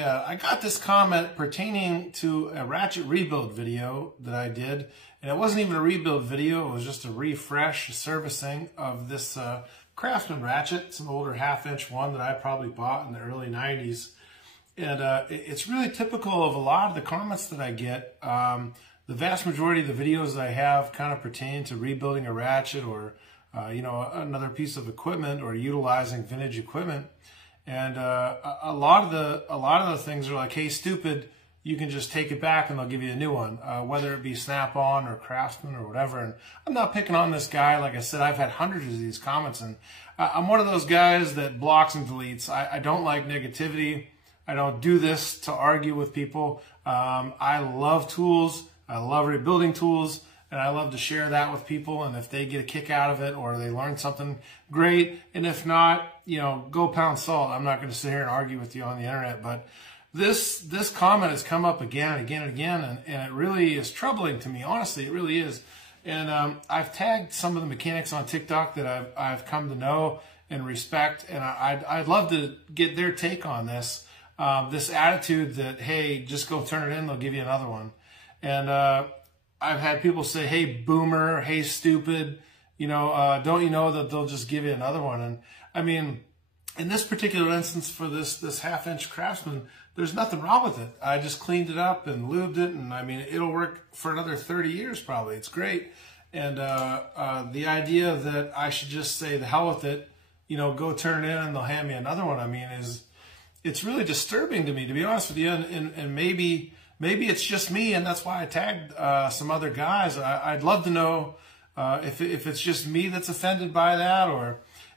I got this comment pertaining to a ratchet rebuild video that I did, and it wasn't even a rebuild video, it was just a refresh, a servicing of this Craftsman ratchet. It's an older 1/2-inch one that I probably bought in the early 90s. And it's really typical of a lot of the comments that I get. The vast majority of the videos that I have kind of pertain to rebuilding a ratchet or another piece of equipment or utilizing vintage equipment. And a lot of the things are like, hey, stupid, you can just take it back and they'll give you a new one, whether it be Snap-on or Craftsman or whatever. And I'm not picking on this guy. Like I said, I've had hundreds of these comments, and I'm one of those guys that blocks and deletes. I don't like negativity. I don't do this to argue with people. I love tools. I love rebuilding tools, and I love to share that with people. And if they get a kick out of it or they learn something, great. And if not, go pound salt. I'm not going to sit here and argue with you on the internet. But this comment has come up again and again and again, and it really is troubling to me. Honestly, it really is. And I've tagged some of the mechanics on TikTok that I've come to know and respect, and I'd love to get their take on this. This attitude that, hey, just go turn it in, they'll give you another one. And I've had people say, hey, boomer, hey, stupid, don't you know that they'll just give you another one? And I mean, in this particular instance for this 1/2-inch Craftsman, there's nothing wrong with it. I just cleaned it up and lubed it, and I mean, it'll work for another 30 years probably. It's great. And the idea that I should just say the hell with it, go turn it in and they'll hand me another one, I mean, it's really disturbing to me, to be honest with you. And maybe it's just me, and that's why I tagged some other guys. I'd love to know if it's just me that's offended by that,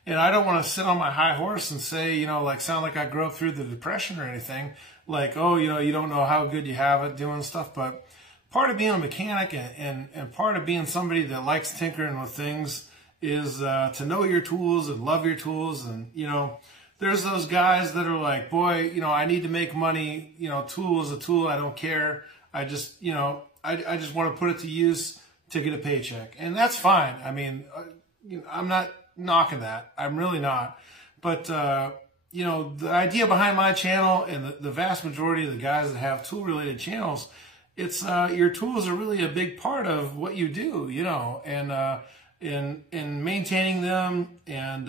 and I don't want to sit on my high horse and say, sound like I grew up through the Depression or anything. Like, oh, you don't know how good you have it doing stuff. But part of being a mechanic and part of being somebody that likes tinkering with things is to know your tools and love your tools. And, there's those guys that are like, boy, I need to make money. Tool is a tool. I don't care. I just, I just want to put it to use to get a paycheck. And that's fine. I mean, I'm not knocking that. I'm really not. But, the idea behind my channel and the vast majority of the guys that have tool-related channels, it's your tools are really a big part of what you do, and in maintaining them, and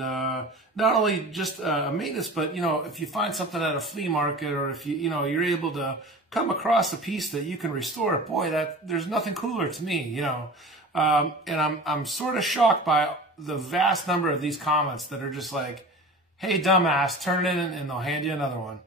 not only just maintenance, but if you find something at a flea market, or if you're able to come across a piece that you can restore, boy, there's nothing cooler to me, and I'm sort of shocked by the vast number of these comments that are just like, hey, dumbass, turn it in and they'll hand you another one.